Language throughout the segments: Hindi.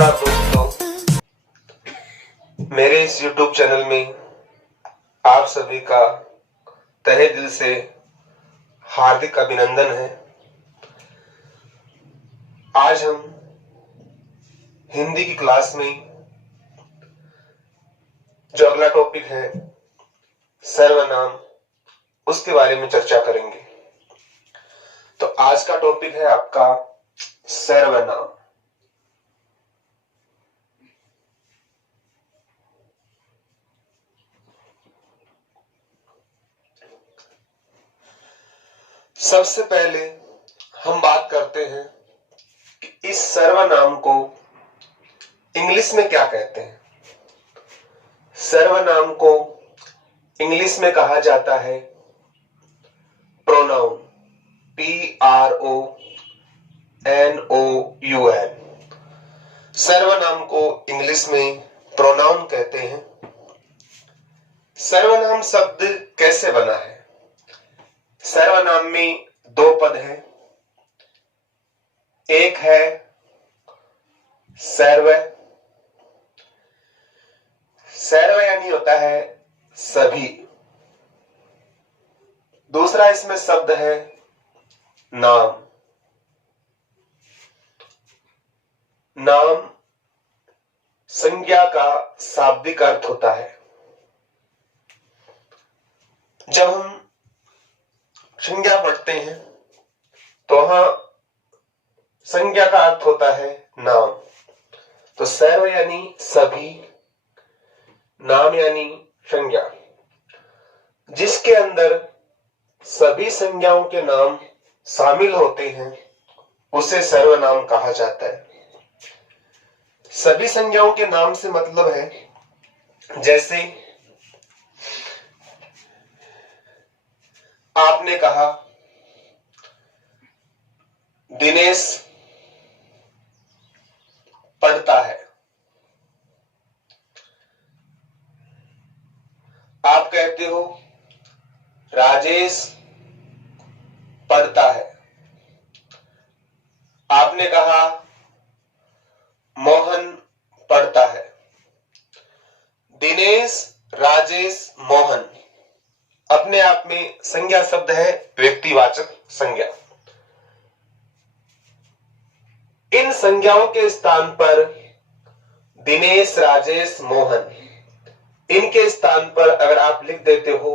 नमस्कार दोस्तों, मेरे इस YouTube चैनल में आप सभी का तहे दिल से हार्दिक अभिनंदन है। आज हम हिंदी की क्लास में जो अगला टॉपिक है सर्वनाम, उसके बारे में चर्चा करेंगे। तो आज का टॉपिक है आपका सर्वनाम। सबसे पहले हम बात करते हैं कि इस सर्वनाम को इंग्लिश में क्या कहते हैं। सर्वनाम को इंग्लिश में कहा जाता है प्रोनाउन, PRONOUN। सर्वनाम को इंग्लिश में प्रोनाउन कहते हैं। सर्वनाम शब्द कैसे बना है? सर्वनाम में दो पद हैं। एक है सर्व, सर्व यानी होता है सभी। दूसरा इसमें शब्द है नाम। नाम संज्ञा का शाब्दिक अर्थ होता है। जब हम संज्ञा पढ़ते हैं तो वहां संज्ञा का अर्थ होता है नाम। तो सर्व यानी सभी, नाम यानी संज्ञा। जिसके अंदर सभी संज्ञाओं के नाम शामिल होते हैं उसे सर्वनाम कहा जाता है। सभी संज्ञाओं के नाम से मतलब है, जैसे आपने कहा दिनेश पढ़ता है, आप कहते हो राजेश पढ़ता है। आपने कहा मोहन पढ़ता है। दिनेश, राजेश, मोहन अपने आप में संज्ञा शब्द है, व्यक्तिवाचक संज्ञा। इन संज्ञाओं के स्थान पर दिनेश, राजेश, मोहन, इनके स्थान पर अगर आप लिख देते हो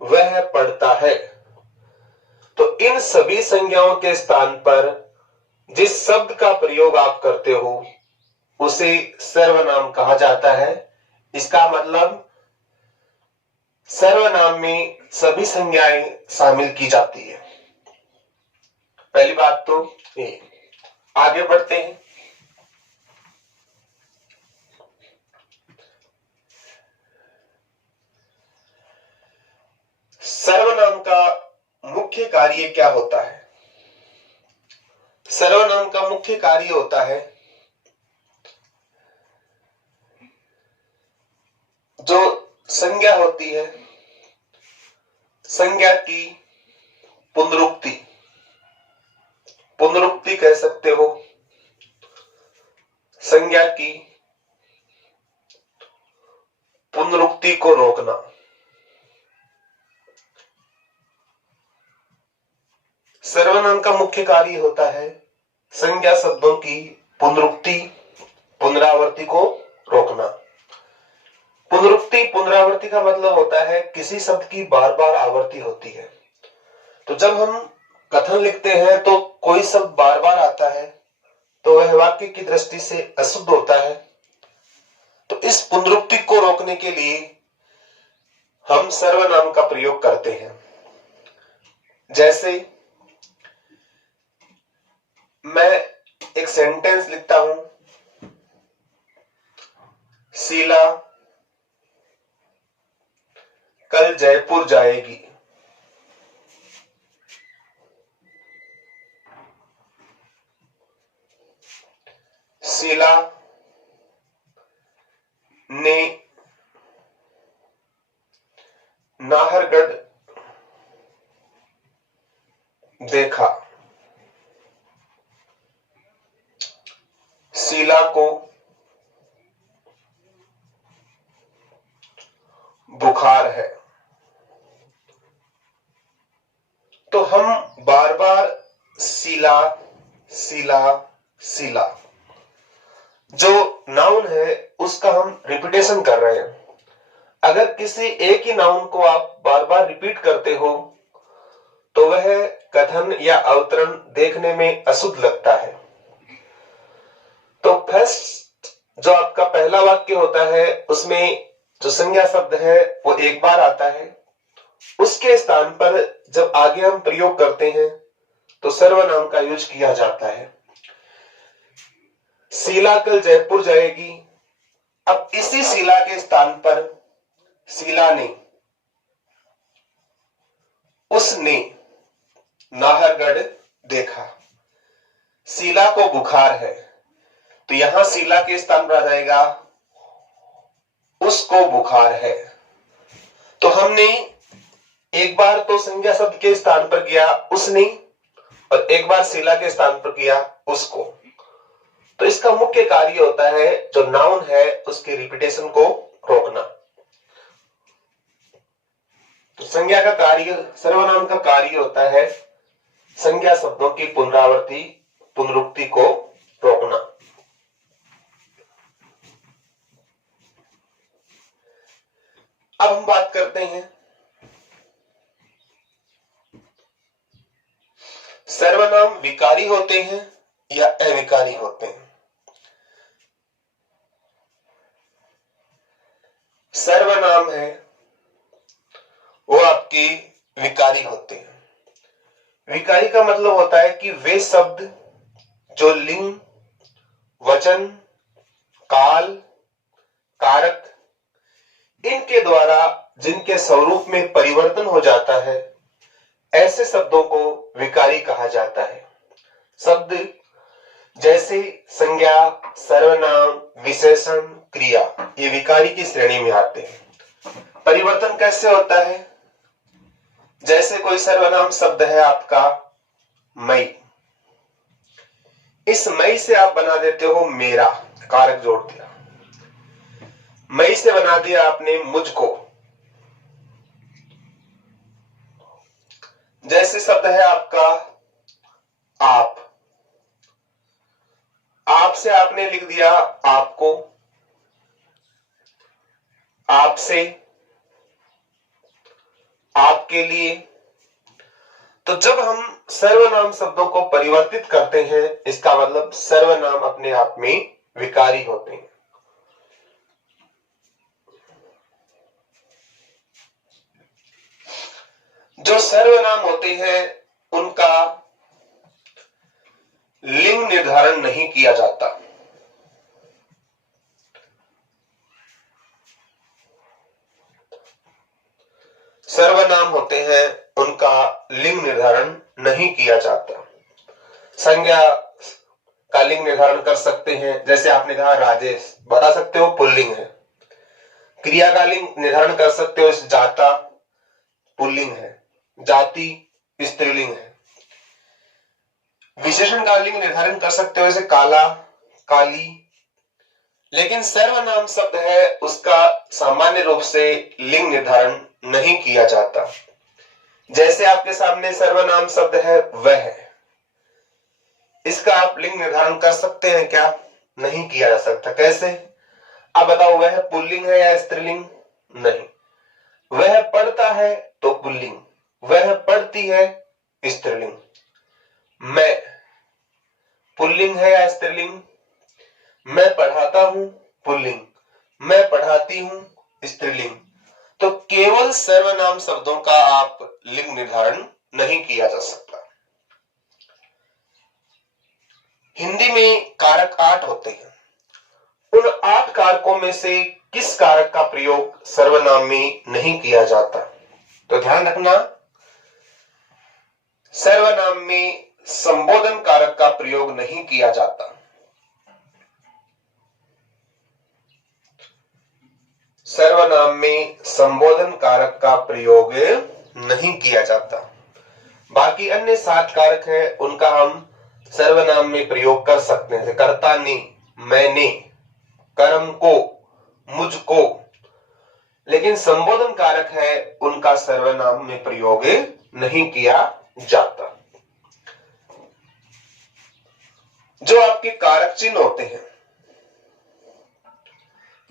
वह पढ़ता है, तो इन सभी संज्ञाओं के स्थान पर जिस शब्द का प्रयोग आप करते हो उसे सर्वनाम कहा जाता है। इसका मतलब सर्वनाम में सभी संज्ञाएं शामिल की जाती है। पहली बात तो ये। आगे बढ़ते हैं। सर्वनाम का मुख्य कार्य क्या होता है? सर्वनाम का मुख्य कार्य होता है जो संज्ञा होती है, संज्ञा की पुनरुक्ति, पुनरुक्ति कह सकते हो, संज्ञा की पुनरुक्ति को रोकना। सर्वनाम का मुख्य कार्य होता है संज्ञा शब्दों की पुनरुक्ति, पुनरावृत्ति को रोकना। पुनरुक्ति, पुनरावृत्ति का मतलब होता है किसी शब्द की बार बार आवृत्ति होती है। तो जब हम कथन लिखते हैं तो कोई शब्द बार बार आता है तो वह वाक्य की दृष्टि से अशुद्ध होता है। तो इस पुनरुक्ति को रोकने के लिए हम सर्वनाम का प्रयोग करते हैं। जैसे मैं एक सेंटेंस लिखता हूं, शीला कल जयपुर जाएगी। शीला ने नाहरगढ़ देखा। शीला को बुखार है। तो हम बार बार शीला शीला शीला जो नाउन है उसका हम रिपीटेशन कर रहे हैं। अगर किसी एक ही नाउन को आप बार बार रिपीट करते हो तो वह कथन या अवतरण देखने में अशुद्ध लगता है। तो फर्स्ट जो आपका पहला वाक्य होता है उसमें जो संज्ञा शब्द है वो एक बार आता है। उसके स्थान पर जब आगे हम प्रयोग करते हैं तो सर्वनाम का यूज किया जाता है। शीला कल जयपुर जाएगी। अब इसी शीला के स्थान पर शीला ने उसने नाहरगढ़ देखा। शीला को बुखार है तो यहां शीला के स्थान पर आ जाएगा उसको बुखार है। तो हमने एक बार तो संज्ञा शब्द के स्थान पर किया उसने और एक बार शीला के स्थान पर किया उसको। तो इसका मुख्य कार्य होता है जो नाउन है उसके रिपीटेशन को रोकना। तो संज्ञा का कार्य, सर्वनाम का कार्य होता है संज्ञा शब्दों की पुनरुक्ति को रोकना। अब हम बात करते हैं सर्वनाम विकारी होते हैं या अविकारी होते हैं। सर्वनाम है वो आपके विकारी होते हैं। विकारी का मतलब होता है कि वे शब्द जो लिंग, वचन, काल, कारक इनके द्वारा जिनके स्वरूप में परिवर्तन हो जाता है ऐसे शब्दों को विकारी कहा जाता है। शब्द जैसे संज्ञा, सर्वनाम, विशेषण, क्रिया ये विकारी की श्रेणी में आते हैं। परिवर्तन कैसे होता है? जैसे कोई सर्वनाम शब्द है आपका मई, इस मई से आप बना देते हो मेरा, कारक जोड़ दिया। मई से बना दिया आपने मुझको। जैसे शब्द है आपका आप, आप से आपने लिख दिया आपको, आपसे, आपके लिए। तो जब हम सर्वनाम शब्दों को परिवर्तित करते हैं इसका मतलब सर्वनाम अपने आप में विकारी होते हैं। जो सर्वनाम होते हैं उनका लिंग निर्धारण नहीं किया जाता। सर्वनाम होते हैं उनका लिंग निर्धारण नहीं किया जाता। संज्ञा का लिंग निर्धारण कर सकते हैं, जैसे आपने कहा राजेश, बता सकते हो पुल्लिंग है। क्रिया का लिंग निर्धारण कर सकते हो, जाता पुल्लिंग है, जाति स्त्रीलिंग है। विशेषण का लिंग निर्धारण कर सकते हो, जैसे काला, काली। लेकिन सर्वनाम शब्द है उसका सामान्य रूप से लिंग निर्धारण नहीं किया जाता। जैसे आपके सामने सर्वनाम शब्द है वह, इसका आप लिंग निर्धारण कर सकते हैं क्या? नहीं किया जा सकता। कैसे? अब बताओ, वह पुल्लिंग है या स्त्रीलिंग? नहीं। वह पढ़ता है तो पुल्लिंग, वह पढ़ती है स्त्रीलिंग। मैं पुल्लिंग है या स्त्रीलिंग? मैं पढ़ाता हूं पुल्लिंग, मैं पढ़ाती हूं स्त्रीलिंग। तो केवल सर्वनाम शब्दों का आप लिंग निर्धारण नहीं किया जा सकता। हिंदी में कारक 8 होते हैं। उन 8 कारकों में से किस कारक का प्रयोग सर्वनाम में नहीं किया जाता? तो ध्यान रखना, सर्वनाम में संबोधन कारक का प्रयोग नहीं किया जाता। सर्वनाम में संबोधन कारक का प्रयोग नहीं किया जाता। बाकी अन्य 7 कारक हैं उनका हम सर्वनाम में प्रयोग कर सकते हैं। कर्ता ने, मैंने, कर्म को, मुझको, लेकिन संबोधन कारक है उनका सर्वनाम में प्रयोग नहीं किया जाता। जो आपके कारक चिन्ह होते हैं,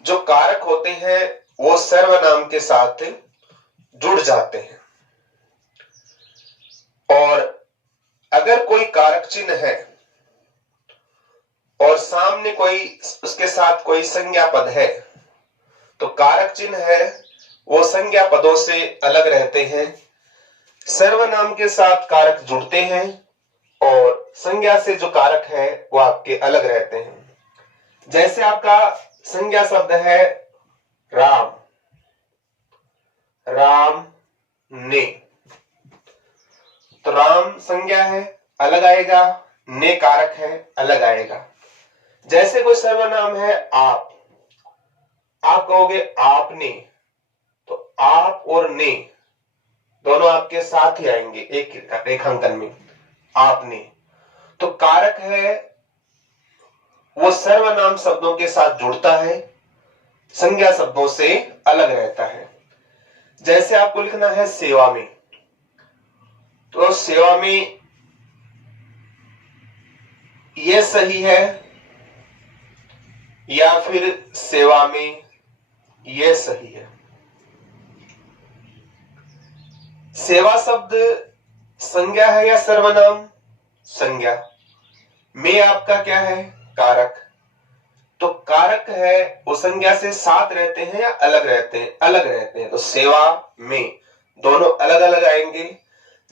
जो कारक होते हैं वो सर्वनाम के साथ जुड़ जाते हैं, और अगर कोई कारक चिन्ह है और सामने कोई उसके साथ कोई संज्ञा पद है तो कारक चिन्ह है वो संज्ञा पदों से अलग रहते हैं, सर्वनाम के साथ कारक जुड़ते हैं और संज्ञा से जो कारक है वो आपके अलग रहते हैं। जैसे आपका संज्ञा शब्द है राम, राम ने, तो राम संज्ञा है अलग आएगा, ने कारक है अलग आएगा। जैसे कोई सर्वनाम है आप कहोगे आपने, तो आप और ने दोनों आपके साथ ही आएंगे एक रेखांकन में, आपने। तो कारक है वो सर्वनाम शब्दों के साथ जुड़ता है, संज्ञा शब्दों से अलग रहता है। जैसे आपको लिखना है सेवा में, तो सेवा में ये सही है या फिर सेवा में ये सही है। सेवा शब्द संज्ञा है या सर्वनाम? संज्ञा। में आपका क्या है? कारक। तो कारक है वो संज्ञा से साथ रहते हैं या अलग रहते हैं? अलग रहते हैं। तो सेवा में दोनों अलग अलग आएंगे,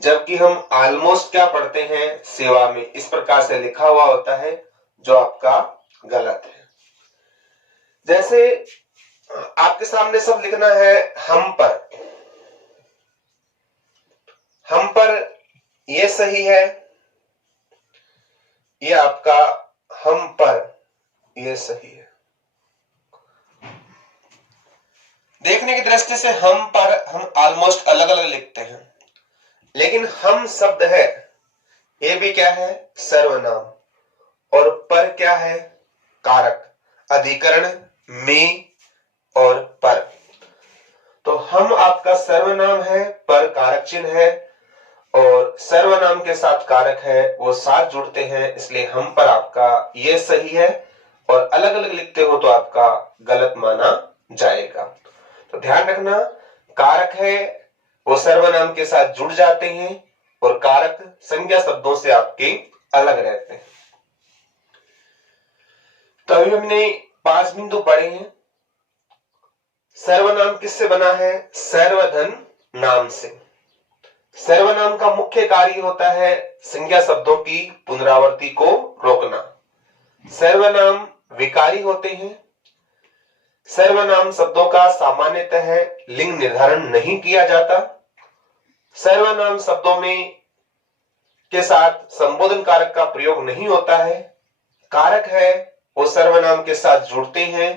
जबकि हम ऑलमोस्ट क्या पढ़ते हैं? सेवा में। इस प्रकार से लिखा हुआ होता है जो आपका गलत है। जैसे आपके सामने सब लिखना है हम पर, हम पर ये सही है, ये आपका हम पर ये सही है। देखने की दृष्टि से हम पर हम ऑलमोस्ट अलग अलग लिखते हैं, लेकिन हम शब्द है ये भी क्या है? सर्वनाम, और पर क्या है? कारक। अधिकरण में और पर। तो हम आपका सर्वनाम है, पर कारक चिन्ह है, और सर्वनाम के साथ कारक है वो साथ जुड़ते हैं, इसलिए हम पर आपका ये सही है, और अलग अलग लिखते हो तो आपका गलत माना जाएगा। तो ध्यान रखना, कारक है वो सर्वनाम के साथ जुड़ जाते हैं और कारक संज्ञा शब्दों से आपके अलग रहते हैं। तो अभी हमने 5 बिंदु पढ़े हैं। सर्वनाम किससे बना है? सर्वधन नाम से। सर्वनाम का मुख्य कार्य होता है संज्ञा शब्दों की पुनरावृत्ति को रोकना। सर्वनाम विकारी होते हैं। सर्वनाम शब्दों का सामान्यतः लिंग निर्धारण नहीं किया जाता। सर्वनाम शब्दों में के साथ संबोधन कारक का प्रयोग नहीं होता है। कारक है वो सर्वनाम के साथ जुड़ते हैं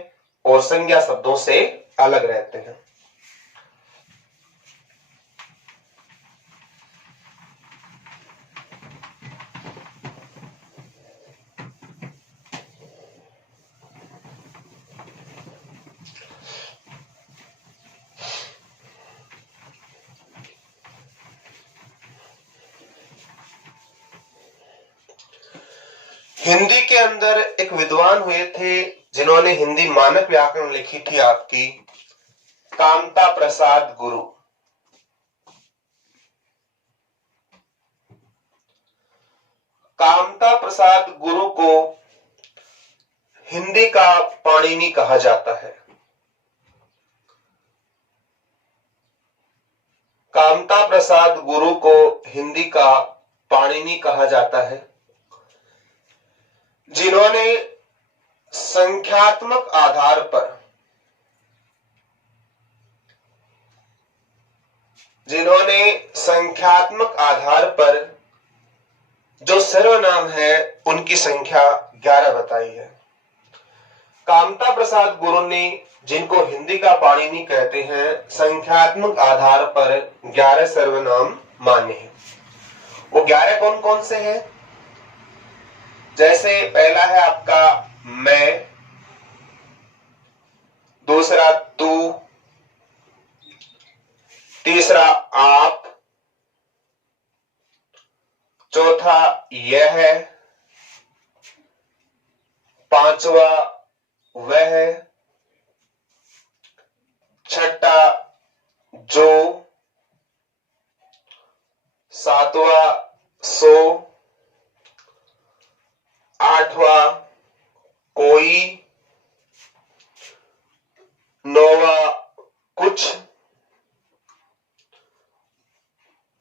और संज्ञा शब्दों से अलग रहते हैं। हिंदी के अंदर एक विद्वान हुए थे जिन्होंने हिंदी मानक व्याकरण लिखी थी आपकी, कामता प्रसाद गुरु। कामता प्रसाद गुरु को हिंदी का पाणिनि कहा जाता है। कामता प्रसाद गुरु को हिंदी का पाणिनि कहा जाता है, जिन्होंने संख्यात्मक आधार पर जो सर्वनाम है उनकी संख्या 11 बताई है। कामता प्रसाद गुरु ने, जिनको हिंदी का पाणिनि कहते हैं, संख्यात्मक आधार पर 11 सर्वनाम माने हैं। वो 11 कौन कौन से हैं? जैसे पहला है आपका मैं, दूसरा तू, तीसरा आप, चौथा यह, पांचवा वह, छठा जो, सातवां सो, आठवां कोई, नौवां कुछ,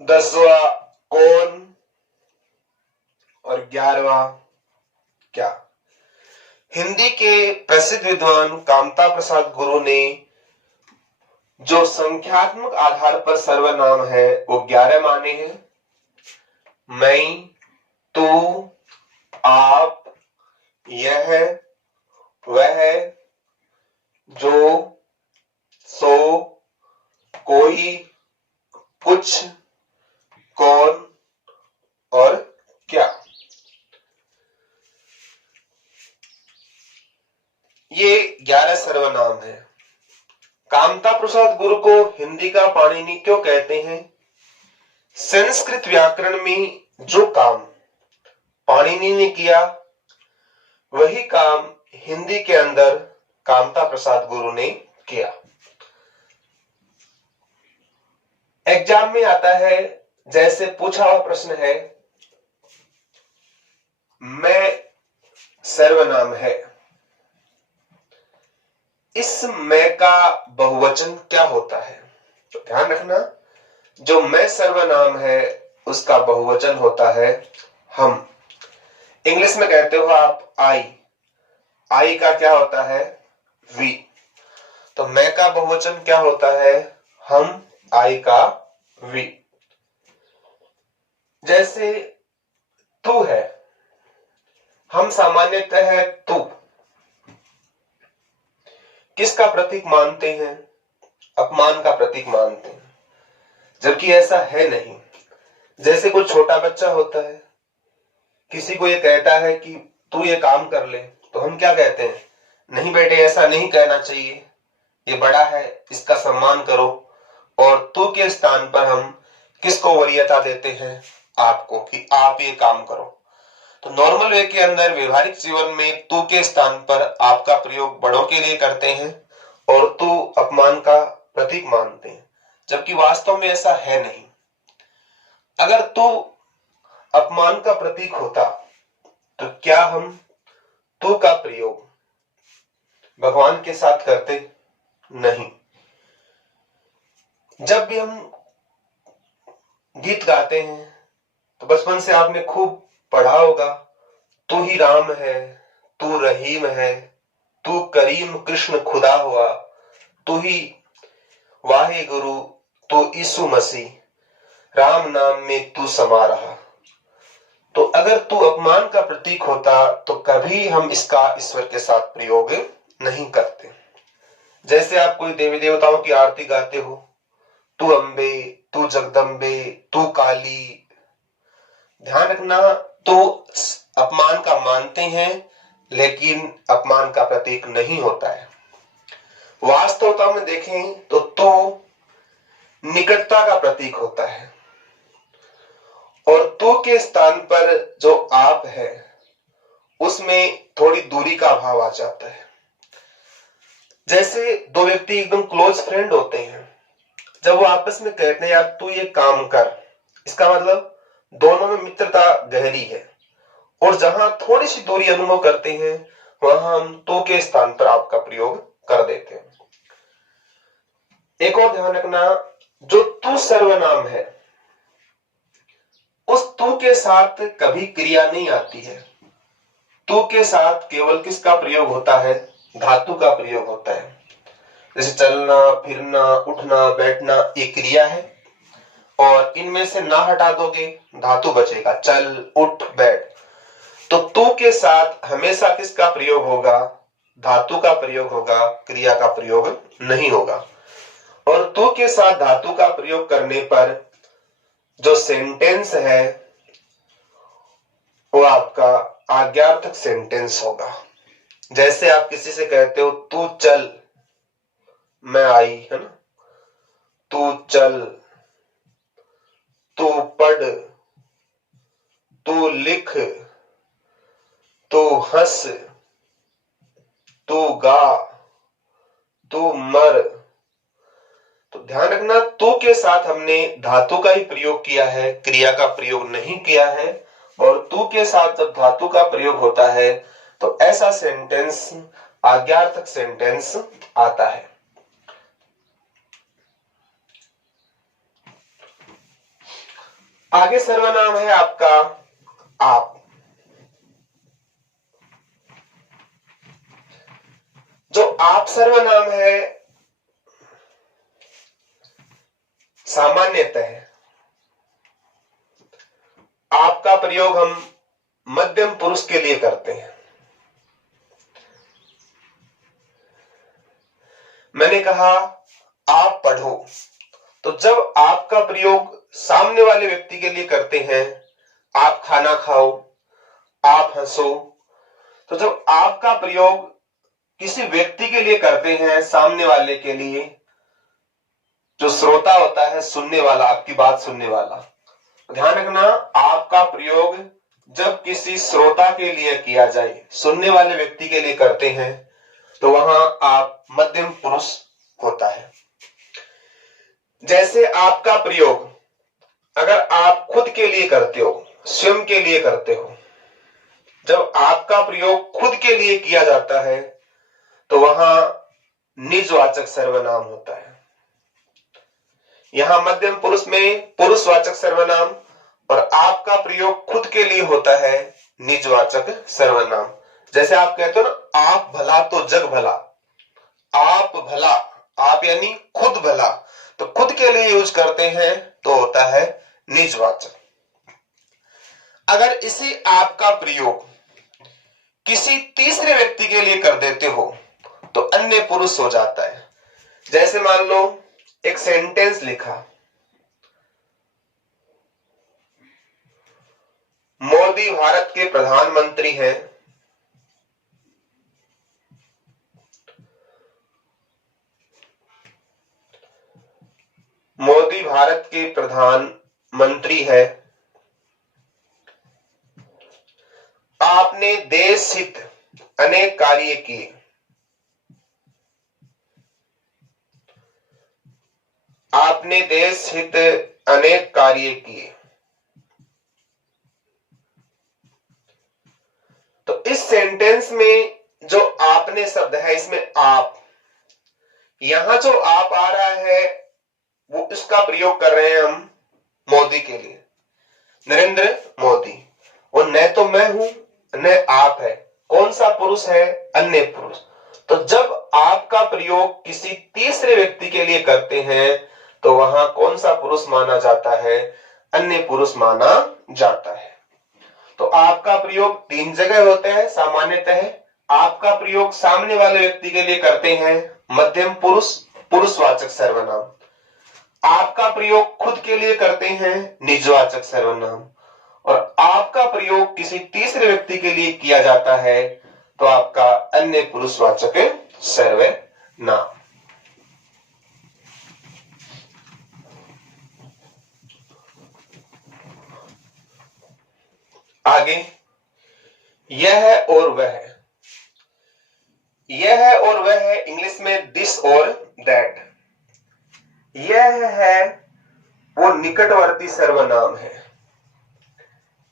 दसवां कौन और 11वां क्या। हिंदी के प्रसिद्ध विद्वान कामता प्रसाद गुरु ने जो संख्यात्मक आधार पर सर्वनाम है वो 11 माने हैं। मैं, तू, आप, यह, वह, जो, सो, कोई, कुछ, कौन और क्या। ये 11 सर्वनाम है। कामता प्रसाद गुरु को हिंदी का पाणिनि क्यों कहते हैं? संस्कृत व्याकरण में जो काम पाणिनि ने किया वही काम हिंदी के अंदर कामता प्रसाद गुरु ने किया। एग्जाम में आता है, जैसे पूछा हुआ प्रश्न है, मैं सर्वनाम है, इस मैं का बहुवचन क्या होता है? तो ध्यान रखना, जो मैं सर्वनाम है उसका बहुवचन होता है हम। इंग्लिश में कहते हो आप आई, आई का क्या होता है? वी। तो मैं का बहुवचन क्या होता है? हम, आई का वी। जैसे तू है, हम सामान्यतः तू किसका प्रतीक मानते हैं? अपमान का प्रतीक मानते हैं, जबकि ऐसा है नहीं। जैसे कोई छोटा बच्चा होता है, किसी को ये कहता है कि तू ये काम कर ले, तो हम क्या कहते हैं? नहीं बेटे, ऐसा नहीं कहना चाहिए, ये बड़ा है, इसका सम्मान करो। और तू के स्थान पर हम किसको वरीयता देते हैं? आपको, कि आप ये काम करो। तो नॉर्मल वे के अंदर व्यवहारिक जीवन में तू के स्थान पर आपका प्रयोग बड़ों के लिए करते हैं और तू अपमान का प्रतीक मानते हैं, जबकि वास्तव में ऐसा है नहीं। अगर तू अपमान का प्रतीक होता तो क्या हम तू का प्रयोग भगवान के साथ करते? नहीं। जब भी हम गीत गाते हैं तो बचपन से आपने खूब पढ़ा होगा, तू ही राम है, तू रहीम है, तू करीम कृष्ण खुदा हुआ, तू ही वाहे गुरु, तू यीशु मसीह, राम नाम में तू समा रहा। तो अगर तू अपमान का प्रतीक होता तो कभी हम इसका ईश्वर के साथ प्रयोग नहीं करते। जैसे आप कोई देवी देवताओं की आरती गाते हो, तू अम्बे, तू जगदम्बे, तू काली। ध्यान रखना, तो अपमान का मानते हैं लेकिन अपमान का प्रतीक नहीं होता है। वास्तवता में देखें तो निकटता का प्रतीक होता है और तू के स्थान पर जो आप है उसमें थोड़ी दूरी का भाव आ जाता है। जैसे दो व्यक्ति एकदम क्लोज फ्रेंड होते हैं, जब वो आपस में कहते हैं यार तू ये काम कर, इसका मतलब दोनों में मित्रता गहरी है। और जहां थोड़ी सी दूरी अनुभव करते हैं वहां हम तू के स्थान पर आपका प्रयोग कर देते हैं। एक और ध्यान रखना, जो तू सर्वनाम है उस तू के साथ कभी क्रिया नहीं आती है। तू के साथ केवल किसका प्रयोग होता है? धातु का प्रयोग होता है। जैसे चलना, फिरना, उठना, बैठना, ये क्रिया है और इनमें से ना हटा दोगे धातु बचेगा, चल, उठ, बैठ। तो तू के साथ हमेशा किसका प्रयोग होगा? धातु का प्रयोग होगा, क्रिया का प्रयोग नहीं होगा। और तू के साथ धातु का प्रयोग करने पर जो सेंटेंस है वो आपका आज्ञार्थक सेंटेंस होगा। जैसे आप किसी से कहते हो तू चल, मैं आई, है ना, तू चल, तू पढ़, तू लिख, तू हंस, तू गा, तू मर। तो ध्यान रखना, तू के साथ हमने धातु का ही प्रयोग किया है, क्रिया का प्रयोग नहीं किया है। और तू के साथ जब धातु का प्रयोग होता है तो ऐसा सेंटेंस आज्ञार्थक सेंटेंस आता है। आगे सर्वनाम है आपका आप। जो आप सर्वनाम है सामान्यतः आपका प्रयोग हम मध्यम पुरुष के लिए करते हैं। मैंने कहा आप पढ़ो, तो जब आपका प्रयोग सामने वाले व्यक्ति के लिए करते हैं, आप खाना खाओ, आप हंसो, तो जब आपका प्रयोग किसी व्यक्ति के लिए करते हैं, सामने वाले के लिए, जो श्रोता होता है, सुनने वाला, आपकी बात सुनने वाला, ध्यान रखना आपका प्रयोग जब किसी श्रोता के लिए किया जाए, सुनने वाले व्यक्ति के लिए करते हैं, तो वहां आप मध्यम पुरुष होता है। जैसे आपका प्रयोग अगर आप खुद के लिए करते हो, स्वयं के लिए करते हो, जब आपका प्रयोग खुद के लिए किया जाता है तो वहां निजवाचक सर्वनाम होता है। यहां मध्यम पुरुष में पुरुषवाचक सर्वनाम, और आपका प्रयोग खुद के लिए होता है निजवाचक सर्वनाम। जैसे आप कहते हो ना, आप भला तो जग भला, आप भला, आप यानी खुद भला, तो खुद के लिए यूज करते हैं तो होता है निजवाचक। अगर इसी आपका प्रयोग किसी तीसरे व्यक्ति के लिए कर देते हो तो अन्य पुरुष हो जाता है। जैसे मान लो एक सेंटेंस लिखा, मोदी भारत के प्रधानमंत्री हैं, मोदी भारत के प्रधानमंत्री है, आपने देश हित अनेक कार्य किए, आपने देश हित अनेक कार्य किए। तो इस सेंटेंस में जो आपने शब्द है, इसमें आप, यहां जो आप आ रहा है वो इसका प्रयोग कर रहे हैं हम मोदी के लिए, नरेंद्र मोदी। वो न तो मैं हूं न आप है, कौन सा पुरुष है? अन्य पुरुष। तो जब आपका प्रयोग किसी तीसरे व्यक्ति के लिए करते हैं तो वहां कौन सा पुरुष माना जाता है? अन्य पुरुष माना जाता है। तो आपका प्रयोग तीन जगह होते हैं सामान्यतः। आपका प्रयोग सामने वाले व्यक्ति के लिए करते हैं मध्यम पुरुष, पुरुषवाचक सर्वनाम। आपका प्रयोग खुद के लिए करते हैं निजवाचक सर्वनाम, और आपका प्रयोग किसी तीसरे व्यक्ति के लिए किया जाता है तो आपका अन्य पुरुषवाचक सर्वनाम। आगे यह और वह, यह और वह है इंग्लिश में दिस और दैट। यह है वो निकटवर्ती सर्वनाम है,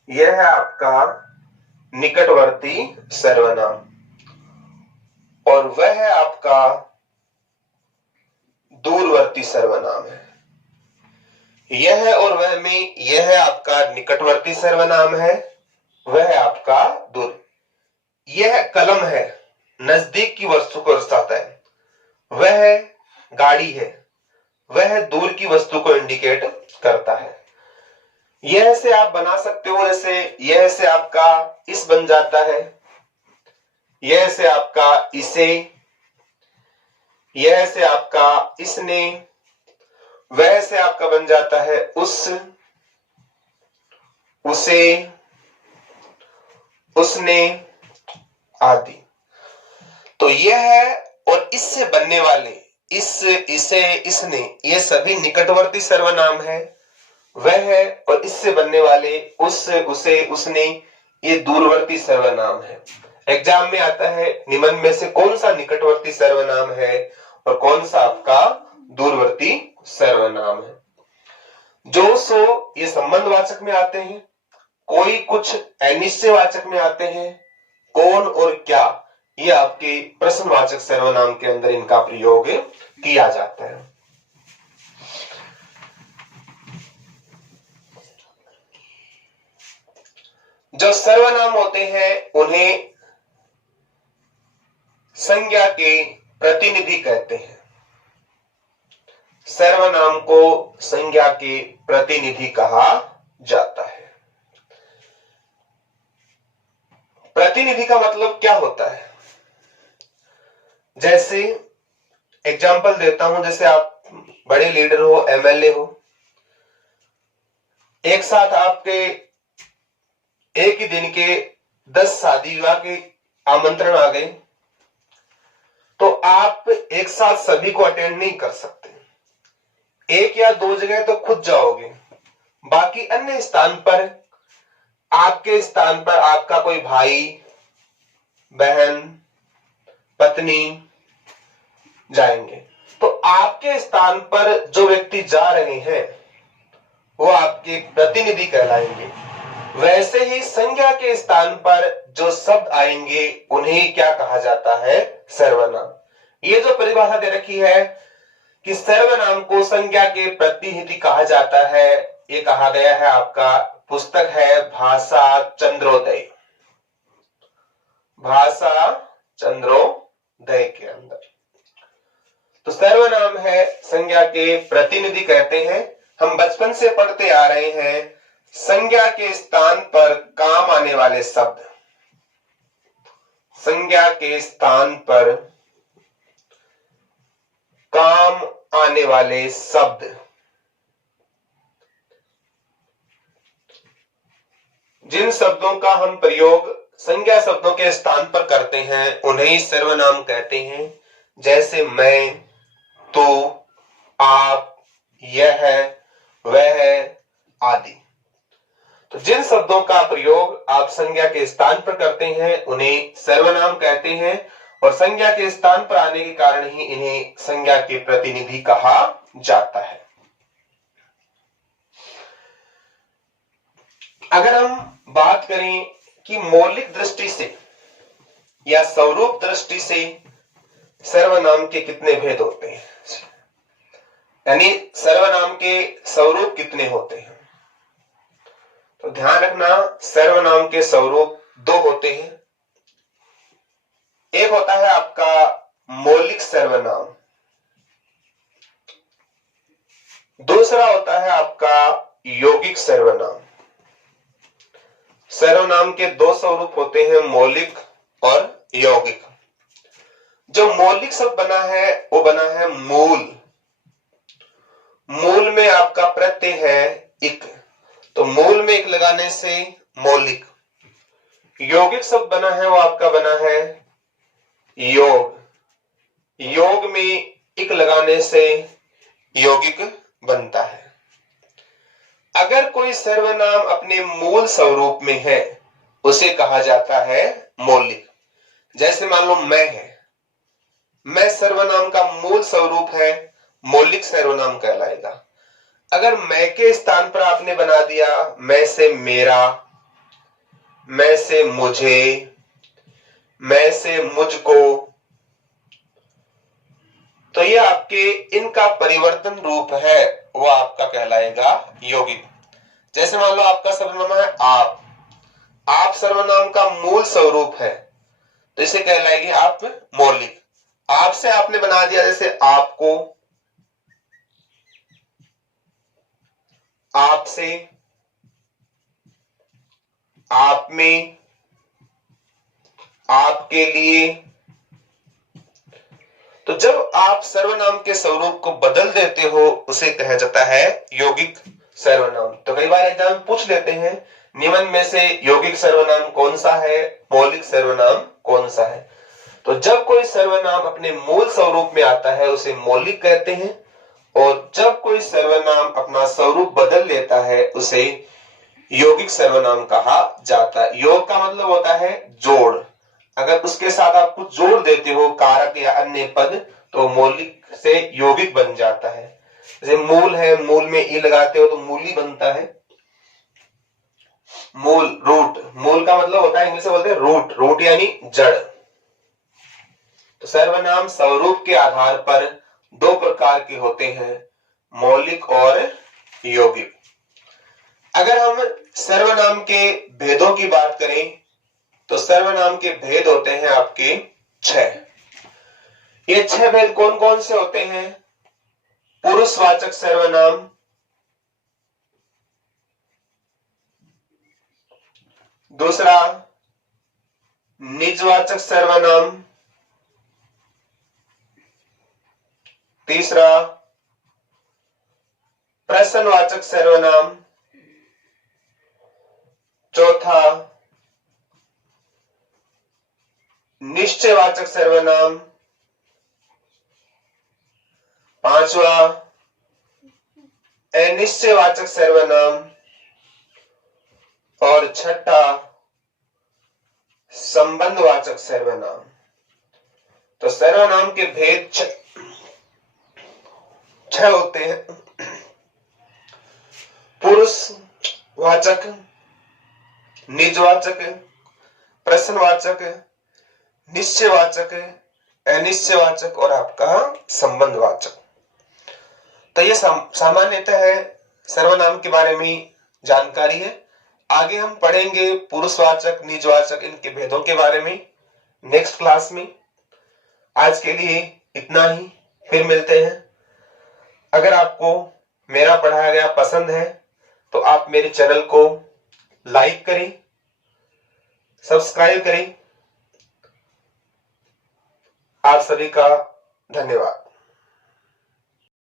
यह है आपका निकटवर्ती सर्वनाम, और वह है आपका दूरवर्ती सर्वनाम है। यह और वह में यह आपका निकटवर्ती सर्वनाम है, वह आपका दूर। यह कलम है, नजदीक की वस्तु को दर्शाता है। वह गाड़ी है, वह दूर की वस्तु को इंडिकेट करता है। यह से आप बना सकते हो, जैसे यह से आपका इस बन जाता है, यह से आपका इसे, यह से आपका इसने, वह से आपका बन जाता है उस, उसे, उसने आदि। तो यह है और इससे बनने वाले इस, इसे, इसने, ये सभी निकटवर्ती सर्वनाम है। वह है और इससे बनने वाले उस, उसे, उसने, ये दूरवर्ती सर्वनाम है। एग्जाम में आता है निम्न में से कौन सा निकटवर्ती सर्वनाम है और कौन सा आपका दूरवर्ती सर्वनाम है। जो सो ये संबंधवाचक में आते हैं, कोई कुछ अनिश्चयवाचक में आते हैं, कौन और क्या ये आपके प्रश्नवाचक सर्वनाम के अंदर इनका प्रयोग किया जाता है। जो सर्वनाम होते हैं उन्हें संज्ञा के प्रतिनिधि कहते हैं। सर्वनाम को संज्ञा के प्रतिनिधि कहा जाता है। प्रतिनिधि का मतलब क्या होता है? जैसे एग्जाम्पल देता हूं, जैसे आप बड़े लीडर हो, एमएलए हो, एक साथ आपके एक ही दिन के 10 शादी विवाह के आमंत्रण आ गए, तो आप एक साथ सभी को अटेंड नहीं कर सकते। एक या दो जगह तो खुद जाओगे, बाकी अन्य स्थान पर, आपके स्थान पर आपका कोई भाई, बहन, पत्नी जाएंगे। तो आपके स्थान पर जो व्यक्ति जा रहे हैं वो आपके प्रतिनिधि कहलाएंगे। वैसे ही संज्ञा के स्थान पर जो शब्द आएंगे उन्हें क्या कहा जाता है? सर्वनाम। ये जो परिभाषा दे रखी है कि सर्वनाम को संज्ञा के प्रतिनिधि कहा जाता है, ये कहा गया है, आपका पुस्तक है भाषा चंद्रोदय, भाषा चंद्रोदय के अंदर। तो सर्वनाम है संज्ञा के प्रतिनिधि कहते हैं। हम बचपन से पढ़ते आ रहे हैं, संज्ञा के स्थान पर काम आने वाले शब्द, संज्ञा के स्थान पर काम आने वाले शब्द, जिन शब्दों का हम प्रयोग संज्ञा शब्दों के स्थान पर करते हैं उन्हें ही सर्वनाम कहते हैं। जैसे मैं, तो, आप, यह, वह आदि। तो जिन शब्दों का प्रयोग आप संज्ञा के स्थान पर करते हैं उन्हें सर्वनाम कहते हैं, और संज्ञा के स्थान पर आने के कारण ही इन्हें संज्ञा के प्रतिनिधि कहा जाता है। अगर हम बात करें कि मौलिक दृष्टि से या स्वरूप दृष्टि से सर्वनाम के कितने भेद होते हैं, यानी सर्वनाम के स्वरूप कितने होते हैं, तो ध्यान रखना सर्वनाम के स्वरूप दो होते हैं। एक होता है आपका मौलिक सर्वनाम, दूसरा होता है आपका यौगिक सर्वनाम। सर्वनाम के दो स्वरूप होते हैं, मौलिक और यौगिक। जो मौलिक शब्द बना है वो बना है मूल, मूल में आपका प्रत्यय है इक, तो मूल में इक लगाने से मौलिक। यौगिक शब्द बना है वो आपका बना है योग, योग में इक लगाने से यौगिक बनता है। अगर कोई सर्वनाम अपने मूल स्वरूप में है उसे कहा जाता है मौलिक। जैसे मान लो मैं है, मैं सर्वनाम का मूल स्वरूप है, मौलिक सर्वनाम कहलाएगा। अगर मैं के स्थान पर आपने बना दिया मैं से मेरा, मैं से मुझे, मैं से मुझको, तो ये आपके इनका परिवर्तन रूप है, वो आपका कहलाएगा यौगिक। जैसे मान लो आपका सर्वनाम है आप, आप सर्वनाम का मूल स्वरूप है तो इसे कहलाएगी आप मौलिक। आपसे आपने बना दिया जैसे आपको, आपसे, आप में, आपके लिए। तो जब आप सर्वनाम के स्वरूप को बदल देते हो उसे कहा जाता है यौगिक सर्वनाम। तो कई बार एग्जाम पूछ लेते हैं निम्न में से यौगिक सर्वनाम कौन सा है, मौलिक सर्वनाम कौन सा है। तो जब कोई सर्वनाम अपने मूल स्वरूप में आता है उसे मौलिक कहते हैं, और जब कोई सर्वनाम अपना स्वरूप बदल लेता है उसे यौगिक सर्वनाम कहा जाता है। योग का मतलब होता है जोड़। अगर उसके साथ आप कुछ जोड़ देते हो, कारक या अन्य पद, तो मौलिक से यौगिक बन जाता है। जैसे मूल है, मूल में ई लगाते हो तो मूली बनता है। मूल, रूट, मूल का मतलब होता है, इंग्लिश में बोलते हैं रूट, रूट यानी जड़। तो सर्वनाम स्वरूप के आधार पर दो प्रकार के होते हैं, मौलिक और यौगिक। अगर हम सर्वनाम के भेदों की बात करें तो सर्वनाम के भेद होते हैं आपके 6। ये 6 भेद कौन कौन से होते हैं? पुरुषवाचक सर्वनाम, दूसरा निजवाचक सर्वनाम, तीसरा प्रश्नवाचक सर्वनाम, चौथा निश्चयवाचक सर्वनाम, पांचवा अनिश्चयवाचक सर्वनाम, और छठा संबंधवाचक सर्वनाम। तो सर्वनाम के भेद 6 होते हैं। पुरुषवाचक, निजवाचक, प्रश्नवाचक, निश्चयवाचक, अनिश्चयवाचक और आपका संबंधवाचक। तो ये सामान्यतः है सर्वनाम के बारे में जानकारी है। आगे हम पढ़ेंगे पुरुषवाचक, निजवाचक, इनके भेदों के बारे में नेक्स्ट क्लास में। आज के लिए इतना ही, फिर मिलते हैं। अगर आपको मेरा पढ़ाया गया पसंद है तो आप मेरे चैनल को लाइक करें, सब्सक्राइब करें। आप सभी का धन्यवाद।